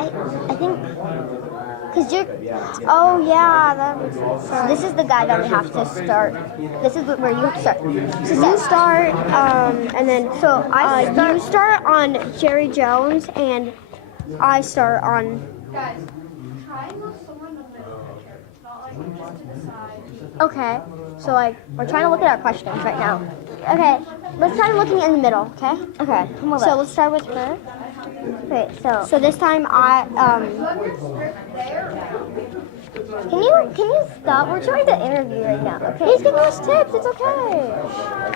I think, because you're, oh yeah, that makes sense. So this is the guy that we have to start. This is where you have to start. So you start, and then, so you start on Jerry Jones, and I start on. Guys, try and look somewhere in the middle picture, not like just to the side. Okay, so like, we're trying to look at our questions right now. Okay, let's try looking in the middle, okay? Okay, so let's start with her. Wait, so this time can you stop? We're trying to interview right now, okay? He's giving us tips, it's okay.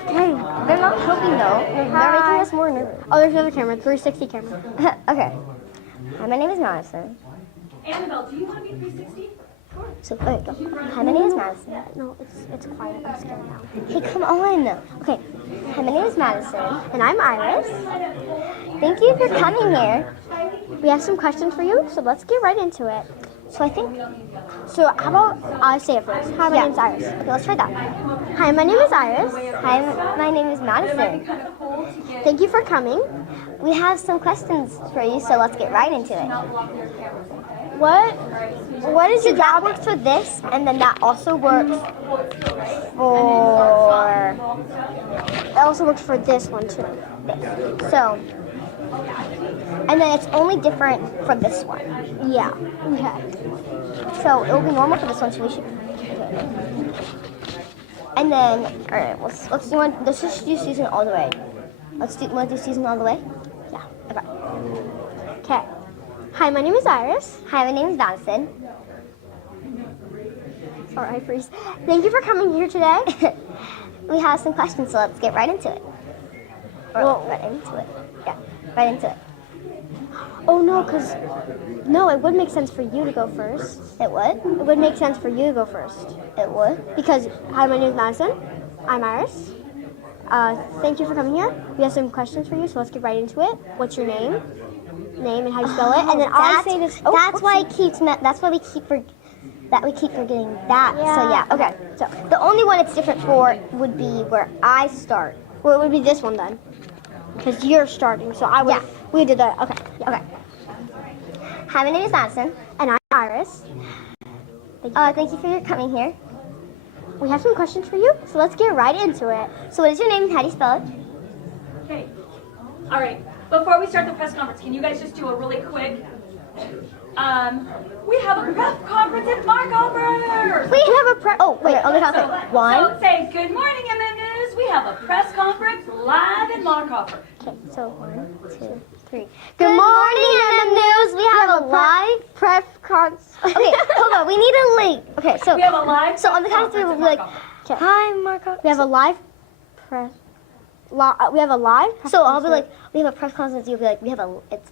Okay, they're not helping though. They're making us more nervous. Oh, there's another camera, 360 camera. Okay. Hi, my name is Madison. Annabelle, do you want to be 360? So, wait, go. Hi, my name is Madison. No, it's quiet. I'm scared now. Hey, come on. Okay. Hi, my name is Madison, and I'm Iris. Thank you for coming here. We have some questions for you, so let's get right into it. So how about I say it first? Hi, my name is Iris. Okay, let's try that. Hi, my name is Iris. Hi, my name is Madison. Thank you for coming. We have some questions for you, so let's get right into it. What is it that works for this, and then that also works for this one too. So, and then it's only different for this one. Yeah. Okay. So it will be normal for this one, so we should. Okay. And then, all right. Let's just do season all the way. Want to do season all the way? Yeah. Okay. Okay. Hi, my name is Iris. Hi, my name is Madison. Sorry, I freeze. Thank you for coming here today. We have some questions, so let's get right into it. Right into it. Yeah, right into it. Oh no, it would make sense for you to go first. It would? It would make sense for you to go first. It would? Because, hi, my name is Madison. I'm Iris. Thank you for coming here. We have some questions for you, so let's get right into it. What's your name and how you spell it, and then I say this. That's why we keep forgetting that. Yeah. So yeah, okay. So the only one it's different for would be where I start. Well, it would be this one then, because you're starting. So I would. Yeah. We did that. Okay. Yeah. Okay. Hi, my name is Madison, and I'm Iris. Thank you for coming here. We have some questions for you, so let's get right into it. So what is your name and how do you spell it? Okay. All right. Before we start the press conference, can you guys just do a really quick, we have a press conference at Markover! We have a press, on the count of one. So say, good morning, MM News. We have a press conference live in Markover. Okay, so 1, 2, 3. Good morning, MM News. We have a live press conference. Okay, hold on, we need a link. Okay, so. We have a live So on the count of 3, we'll be like, hi, Markover. We have a live press. We have a live. So I'll be like, we have a press conference. You'll be like, it's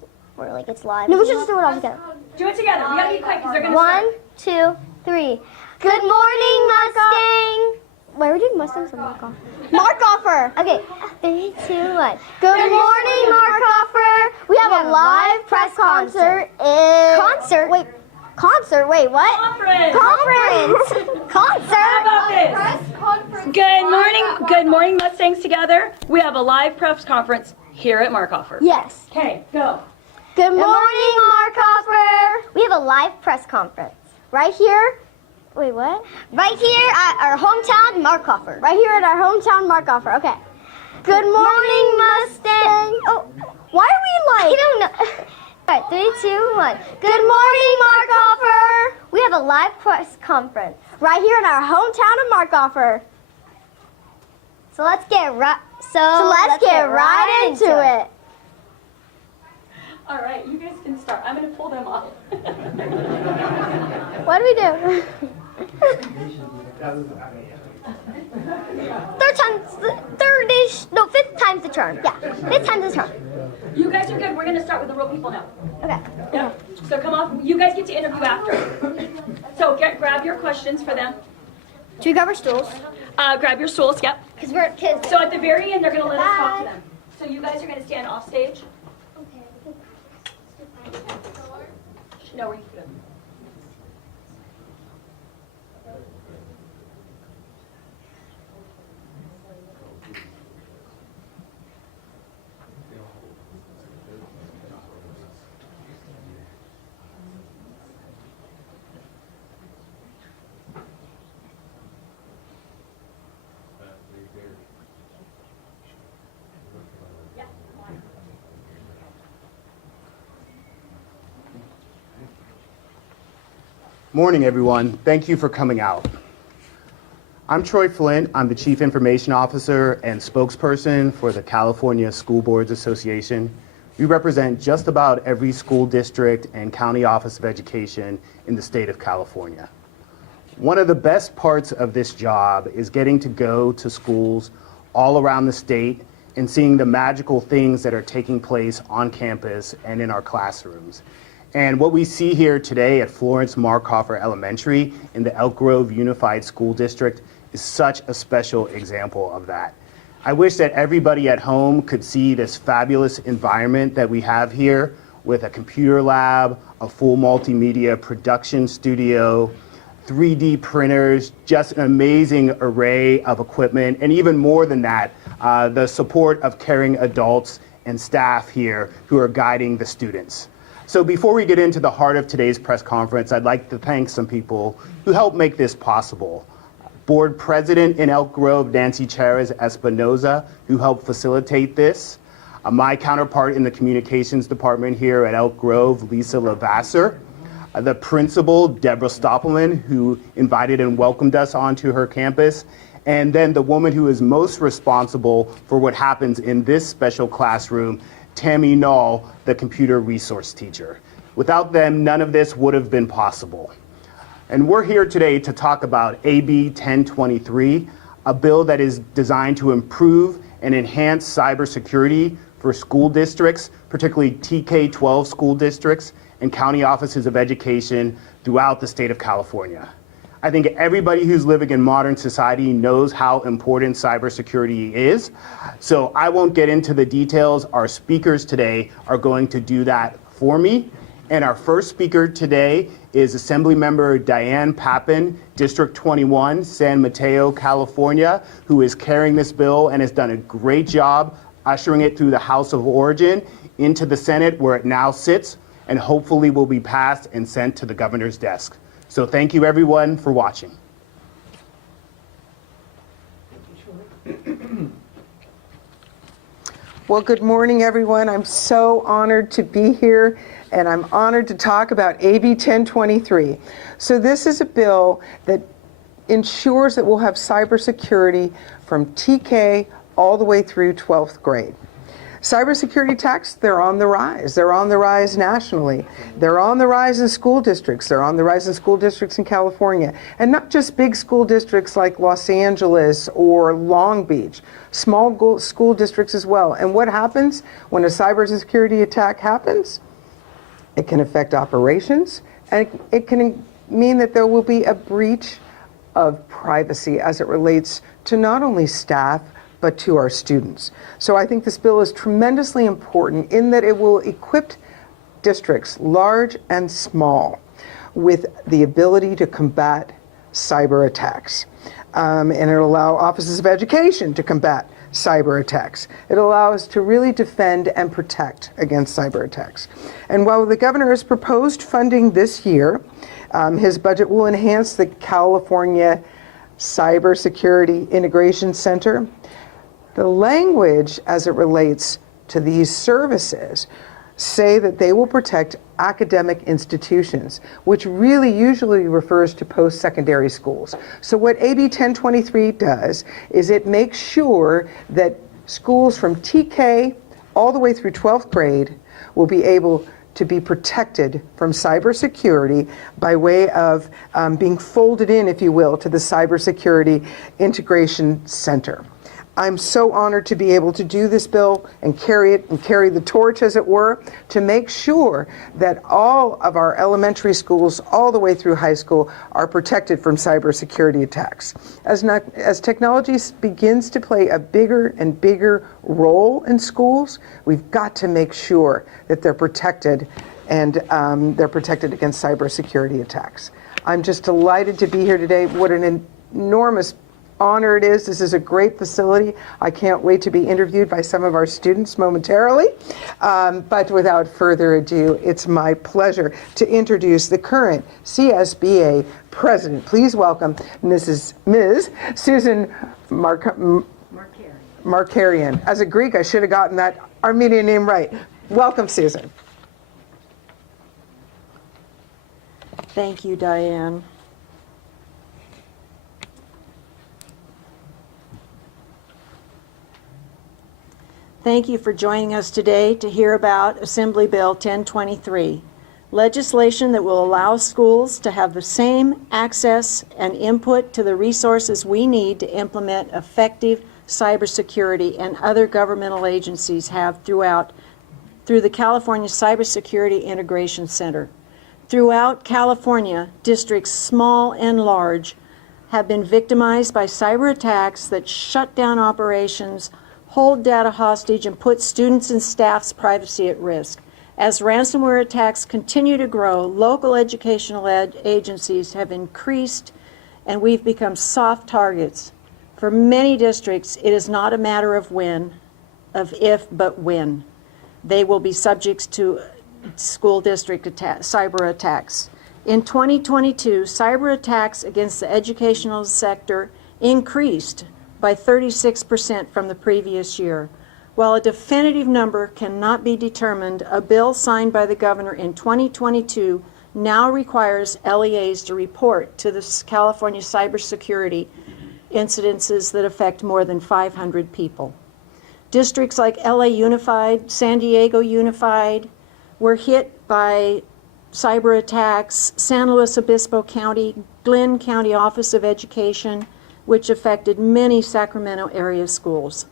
live. No, we should just do it all together. Do it together. We gotta be quick because they're gonna 1, 2, 3. Good morning, Mustang. Why are we doing Mustangs or Markoff? Markoffer. Okay, 3, 2, 1. Good morning, Markoffer. We have a live press concert. Concert. Wait, what? Conference. Concert. How about this? Press conference. Good morning, Mustangs together. We have a live press conference here at Markover. Yes. Okay, go. Good morning, Markoffer. We have a live press conference. Right here. Wait, what? Right here at our hometown, Markoffer. Right here at our hometown, Markoffer. Okay. Good morning, Mustang. Oh, why are we like? I don't know. All right, 3, 2, 1. Good morning, Markoffer. We have a live press conference right here in our hometown of Markoffer. So let's get right into it. All right, you guys can start. I'm going to pull them off. What do we do? Fifth time's the charm. Yeah, 5th time's the charm. You guys are good. We're going to start with the real people now. Okay. Yeah. So come on. You guys get to interview after. So grab your questions for them. Should we grab our stools? Grab your stools, yep. Because we're kids. So at the very end, they're going to let us talk to them. So you guys are going to stand off stage. Okay. No, we're good. Morning, everyone. Thank you for coming out. I'm Troy Flint. I'm the Chief Information Officer and spokesperson for the California School Boards Association. We represent just about every school district and county office of education in the state of California. One of the best parts of this job is getting to go to schools all around the state and seeing the magical things that are taking place on campus and in our classrooms. And what we see here today at Florence Markhofer Elementary in the Elk Grove Unified School District is such a special example of that. I wish that everybody at home could see this fabulous environment that we have here with a computer lab, a full multimedia production studio, 3D printers, just an amazing array of equipment, and even more than that, the support of caring adults and staff here who are guiding the students. So before we get into the heart of today's press conference, I'd like to thank some people who helped make this possible. Board President in Elk Grove, Nancy Charas Espinoza, who helped facilitate this. My counterpart in the communications department here at Elk Grove, Lisa Lavasser. The principal, Deborah Stoppelman, who invited and welcomed us onto her campus. And then the woman who is most responsible for what happens in this special classroom, Tammy Knoll, the computer resource teacher. Without them, none of this would have been possible. And we're here today to talk about AB 1023, a bill that is designed to improve and enhance cybersecurity for school districts, particularly TK-12 school districts and county offices of education throughout the state of California. I think everybody who's living in modern society knows how important cybersecurity is. So I won't get into the details. Our speakers today are going to do that for me. And our first speaker today is Assemblymember Diane Papan, District 21, San Mateo, California, who is carrying this bill and has done a great job ushering it through the House of Origin into the Senate, where it now sits, and hopefully will be passed and sent to the governor's desk. So thank you everyone for watching. Well, good morning, everyone. I'm so honored to be here, and I'm honored to talk about AB 1023. So this is a bill that ensures that we'll have cybersecurity from TK all the way through 12th grade. Cybersecurity attacks, they're on the rise. They're on the rise nationally. They're on the rise in school districts. They're on the rise in school districts in California. And not just big school districts like Los Angeles or Long Beach, small school districts as well. And what happens when a cybersecurity attack happens? It can affect operations, and it can mean that there will be a breach of privacy as it relates to not only staff, but to our students. So I think this bill is tremendously important in that it will equip districts, large and small, with the ability to combat cyber attacks. And it'll allow offices of education to combat cyber attacks. It'll allow us to really defend and protect against cyber attacks. And while the governor has proposed funding this year, his budget will enhance the California Cybersecurity Integration Center. The language as it relates to these services say that they will protect academic institutions, which really usually refers to post-secondary schools. So what AB 1023 does is it makes sure that schools from TK all the way through 12th grade will be able to be protected from cybersecurity by way of being folded in, if you will, to the Cybersecurity Integration Center. I'm so honored to be able to do this bill and carry the torch, as it were, to make sure that all of our elementary schools, all the way through high school, are protected from cybersecurity attacks. As technology begins to play a bigger and bigger role in schools, we've got to make sure that they're protected, and they're protected against cybersecurity attacks. I'm just delighted to be here today. What an enormous honor it is. This is a great facility. I can't wait to be interviewed by some of our students momentarily. But without further ado, it's my pleasure to introduce the current CSBA president. Please welcome Ms. Susan Markarian. As a Greek, I should have gotten that Armenian name right. Welcome, Susan. Thank you, Diane. Thank you for joining us today to hear about Assembly Bill 1023, legislation that will allow schools to have the same access and input to the resources we need to implement effective cybersecurity and other governmental agencies have through the California Cybersecurity Integration Center. Throughout California, districts small and large have been victimized by cyber attacks that shut down operations, hold data hostage, and put students and staff's privacy at risk. As ransomware attacks continue to grow, local educational agencies have increased, and we've become soft targets. For many districts, it is not a matter of if, but when. They will be subject to school district cyber attacks. In 2022, cyber attacks against the educational sector increased by 36% from the previous year. While a definitive number cannot be determined, a bill signed by the governor in 2022 now requires LEAs to report to the California cybersecurity incidences that affect more than 500 people. Districts like LA Unified, San Diego Unified were hit by cyber attacks, San Luis Obispo County, Glenn County Office of Education, which affected many Sacramento area schools.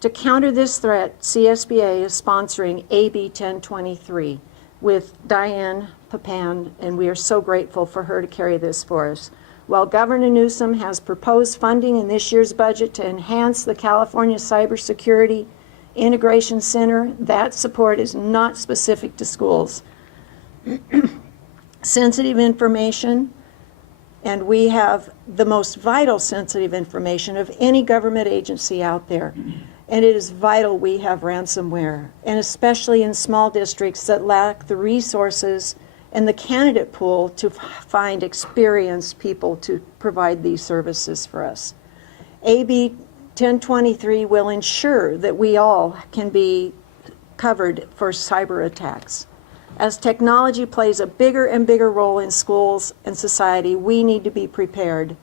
To counter this threat, CSBA is sponsoring AB 1023 with Diane Papan, and we are so grateful for her to carry this for us. While Governor Newsom has proposed funding in this year's budget to enhance the California Cybersecurity Integration Center, that support is not specific to schools. Sensitive information, and we have the most vital sensitive information of any government agency out there. And it is vital we have ransomware, and especially in small districts that lack the resources and the candidate pool to find experienced people to provide these services for us. AB 1023 will ensure that we all can be covered for cyber attacks. As technology plays a bigger and bigger role in schools and society, we need to be prepared.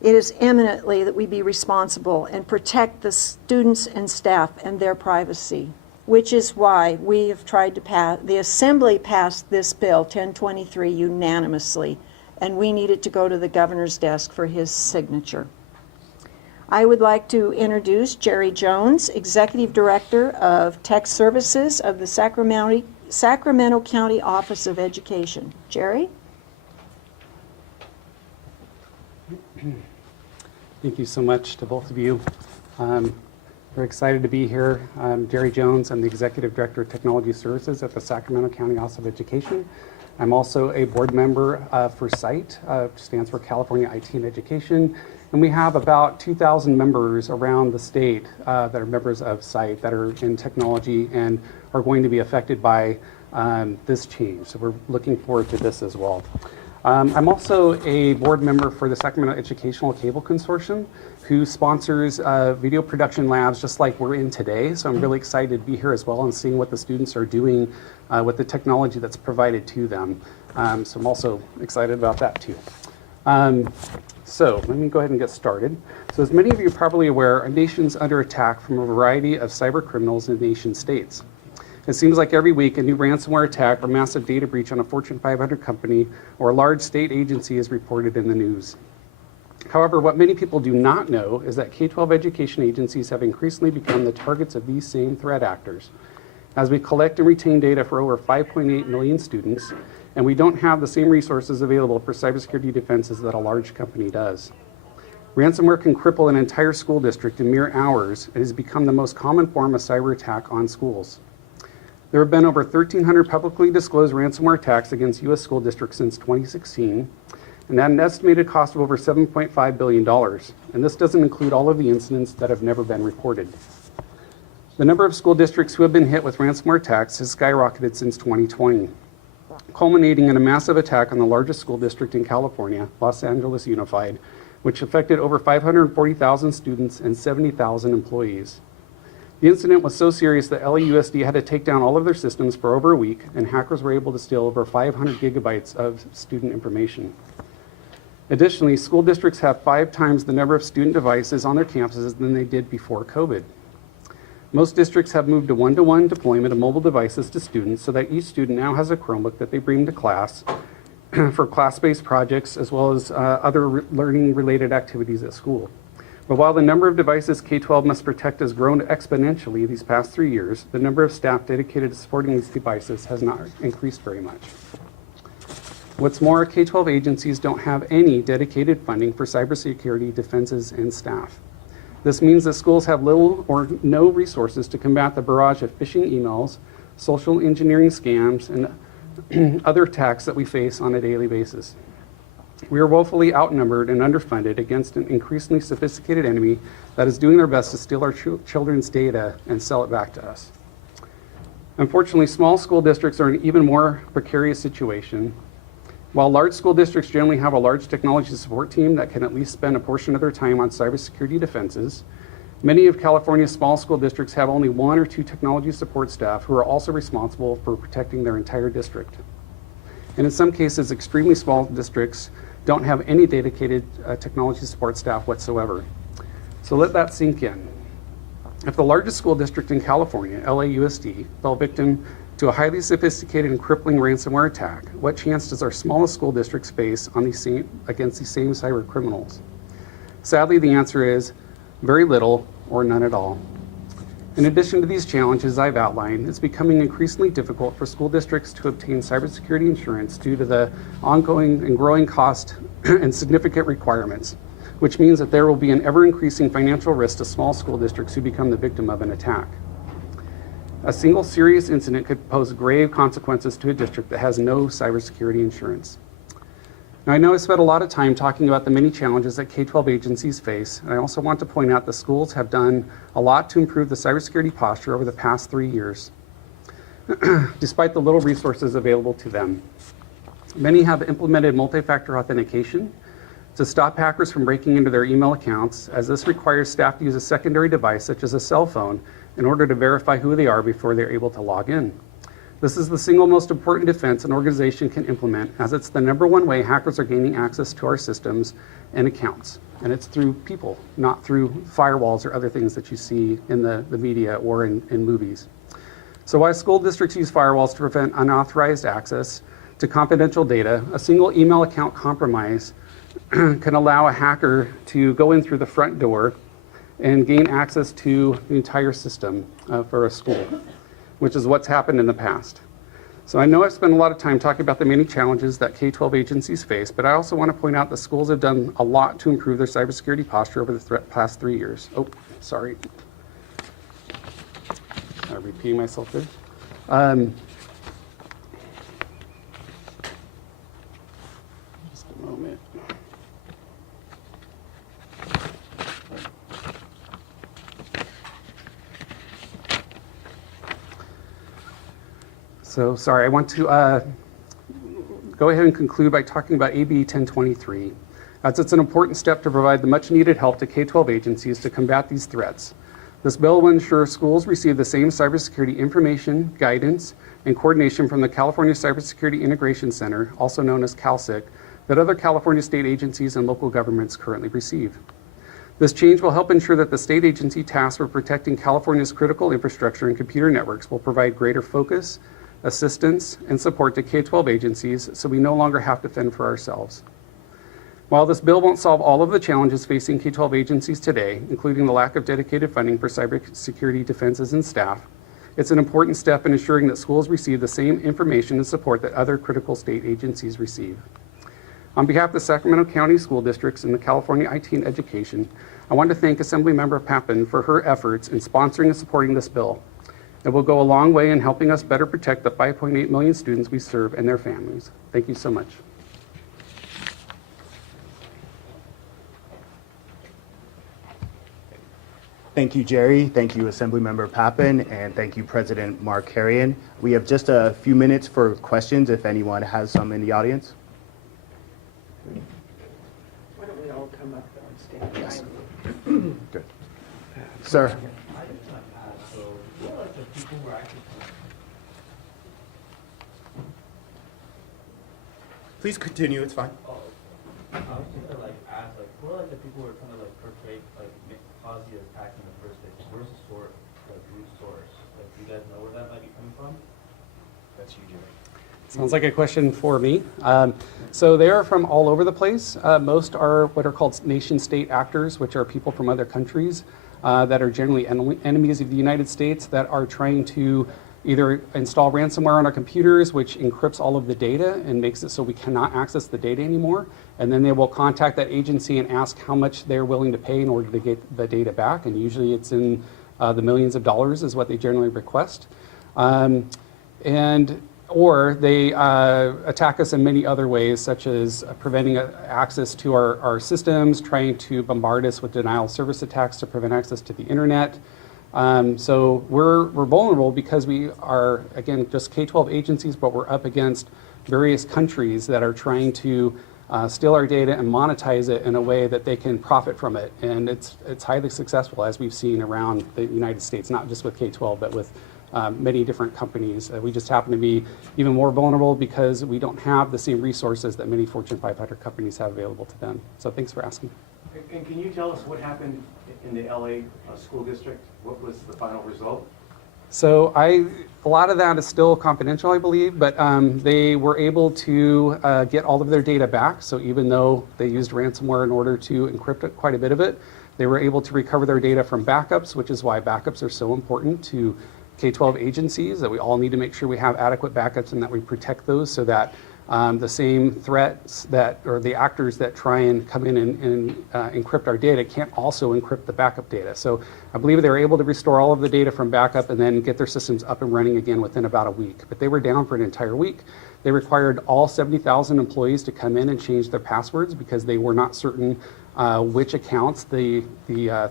It is eminently that we be responsible and protect the students and staff and their privacy, which is why we have tried to pass, the Assembly passed this bill, 1023, unanimously, and we needed to go to the governor's desk for his signature. I would like to introduce Jerry Jones, Executive Director of Tech Services of the Sacramento County Office of Education. Jerry? Thank you so much to both of you. We're excited to be here. I'm Jerry Jones. I'm the Executive Director of Technology Services at the Sacramento County Office of Education. I'm also a board member for CITE, which stands for California IT and Education. And we have about 2,000 members around the state that are members of CITE that are in technology and are going to be affected by this change. So we're looking forward to this as well. I'm also a board member for the Sacramento Educational Cable Consortium, who sponsors video production labs just like we're in today. So I'm really excited to be here as well and seeing what the students are doing with the technology that's provided to them. So I'm also excited about that too. So let me go ahead and get started. So as many of you are probably aware, our nation's under attack from a variety of cyber criminals in the nation states. It seems like every week a new ransomware attack or massive data breach on a Fortune 500 company or a large state agency is reported in the news. However, what many people do not know is that K-12 education agencies have increasingly become the targets of these same threat actors. As we collect and retain data for over 5.8 million students, and we don't have the same resources available for cybersecurity defenses that a large company does. Ransomware can cripple an entire school district in mere hours and has become the most common form of cyber attack on schools. There have been over 1,300 publicly disclosed ransomware attacks against U.S. school districts since 2016, and at an estimated cost of over $7.5 billion. And this doesn't include all of the incidents that have never been reported. The number of school districts who have been hit with ransomware attacks has skyrocketed since 2020, culminating in a massive attack on the largest school district in California, Los Angeles Unified, which affected over 540,000 students and 70,000 employees. The incident was so serious that LAUSD had to take down all of their systems for over a week, and hackers were able to steal over 500 gigabytes of student information. Additionally, school districts have 5 times the number of student devices on their campuses than they did before COVID. Most districts have moved to one-to-one deployment of mobile devices to students so that each student now has a Chromebook that they bring to class for class-based projects as well as other learning-related activities at school. But while the number of devices K-12 must protect has grown exponentially these past 3 years, the number of staff dedicated to supporting these devices has not increased very much. What's more, K-12 agencies don't have any dedicated funding for cybersecurity defenses and staff. This means that schools have little or no resources to combat the barrage of phishing emails, social engineering scams, and other attacks that we face on a daily basis. We are woefully outnumbered and underfunded against an increasingly sophisticated enemy that is doing their best to steal our children's data and sell it back to us. Unfortunately, small school districts are in an even more precarious situation. While large school districts generally have a large technology support team that can at least spend a portion of their time on cybersecurity defenses, many of California's small school districts have only 1 or 2 technology support staff who are also responsible for protecting their entire district. And in some cases, extremely small districts don't have any dedicated technology support staff whatsoever. So let that sink in. If the largest school district in California, LAUSD, fell victim to a highly sophisticated and crippling ransomware attack, what chance does our smallest school districts face against these same cyber criminals? Sadly, the answer is very little or none at all. In addition to these challenges I've outlined, it's becoming increasingly difficult for school districts to obtain cybersecurity insurance due to the ongoing and growing cost and significant requirements, which means that there will be an ever-increasing financial risk to small school districts who become the victim of an attack. A single serious incident could pose grave consequences to a district that has no cybersecurity insurance. Now, I know I spent a lot of time talking about the many challenges that K-12 agencies face, and I also want to point out that schools have done a lot to improve the cybersecurity posture over the past 3 years, despite the little resources available to them. Many have implemented multi-factor authentication to stop hackers from breaking into their email accounts, as this requires staff to use a secondary device, such as a cell phone, in order to verify who they are before they're able to log in. This is the single most important defense an organization can implement, as it's the #1 way hackers are gaining access to our systems and accounts. And it's through people, not through firewalls or other things that you see in the media or in movies. So while school districts use firewalls to prevent unauthorized access to confidential data, a single email account compromise can allow a hacker to go in through the front door and gain access to the entire system for a school, which is what's happened in the past. So I know I've spent a lot of time talking about the many challenges that K-12 agencies face, but I also want to point out that schools have done a lot to improve their cybersecurity posture over the past 3 years. Oh, sorry. I'm repeating myself there. Just a moment. So sorry, I want to go ahead and conclude by talking about AB 1023, as it's an important step to provide the much needed help to K-12 agencies to combat these threats. This bill will ensure schools receive the same cybersecurity information, guidance, and coordination from the California Cybersecurity Integration Center, also known as Cal-CSIC, that other California state agencies and local governments currently receive. This change will help ensure that the state agency tasked with protecting California's critical infrastructure and computer networks will provide greater focus, assistance, and support to K-12 agencies, so we no longer have to fend for ourselves. While this bill won't solve all of the challenges facing K-12 agencies today, including the lack of dedicated funding for cybersecurity defenses and staff, it's an important step in ensuring that schools receive the same information and support that other critical state agencies receive. On behalf of the Sacramento County School Districts and the California IT and Education, I want to thank Assemblymember Papan for her efforts in sponsoring and supporting this bill. It will go a long way in helping us better protect the 5.8 million students we serve and their families. Thank you so much. Thank you, Jerry. Thank you, Assemblymember Papan, and thank you, President Mark Carrion. We have just a few minutes for questions if anyone has some in the audience. Why don't we all come up and stand? Good. Sir. the people who are actually Please continue, it's fine. I was just gonna like ask like who are like the people who are trying to like perpetrate like cause the attack in the first place? Where's the source, like root source? Like do you guys know where that might be coming from? That's you, Jimmy. Sounds like a question for me. So they are from all over the place. Most are what are called nation-state actors, which are people from other countries that are generally enemies of the United States that are trying to either install ransomware on our computers, which encrypts all of the data and makes it so we cannot access the data anymore. And then they will contact that agency and ask how much they're willing to pay in order to get the data back. And usually it's in the millions of dollars is what they generally request. Or they attack us in many other ways, such as preventing access to our systems, trying to bombard us with denial of service attacks to prevent access to the internet. So we're vulnerable because we are, again, just K-12 agencies, but we're up against various countries that are trying to steal our data and monetize it in a way that they can profit from it. And it's highly successful, as we've seen around the United States, not just with K-12, but with many different companies. We just happen to be even more vulnerable because we don't have the same resources that many Fortune 500 companies have available to them. So thanks for asking. And can you tell us what happened in the LA school district? What was the final result? So a lot of that is still confidential, I believe, but they were able to get all of their data back. So even though they used ransomware in order to encrypt quite a bit of it, they were able to recover their data from backups, which is why backups are so important to K-12 agencies, that we all need to make sure we have adequate backups and that we protect those so that the same threats or the actors that try and come in and encrypt our data can't also encrypt the backup data. So I believe they were able to restore all of the data from backup and then get their systems up and running again within about a week. But they were down for an entire week. They required all 70,000 employees to come in and change their passwords because they were not certain which accounts the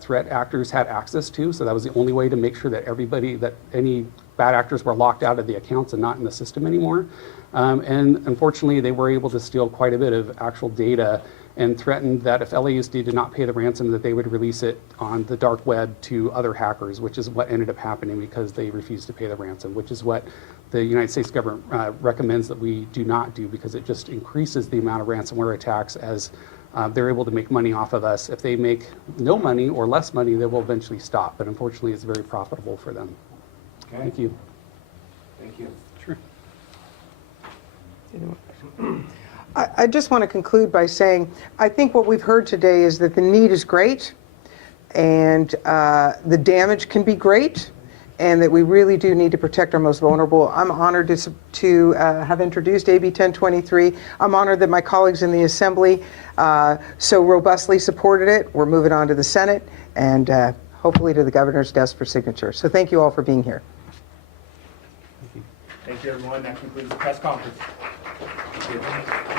threat actors had access to. So that was the only way to make sure that any bad actors were locked out of the accounts and not in the system anymore. And unfortunately, they were able to steal quite a bit of actual data and threatened that if LAUSD did not pay the ransom, that they would release it on the dark web to other hackers, which is what ended up happening because they refused to pay the ransom, which is what the United States government recommends that we do not do because it just increases the amount of ransomware attacks as they're able to make money off of us. If they make no money or less money, they will eventually stop. But unfortunately, it's very profitable for them. Okay. Thank you. Thank you. Sure. I just want to conclude by saying I think what we've heard today is that the need is great and the damage can be great and that we really do need to protect our most vulnerable. I'm honored to have introduced AB 1023. I'm honored that my colleagues in the Assembly so robustly supported it. We're moving on to the Senate and hopefully to the governor's desk for signature. So thank you all for being here. Thank you, everyone. That concludes the press conference. Thank you.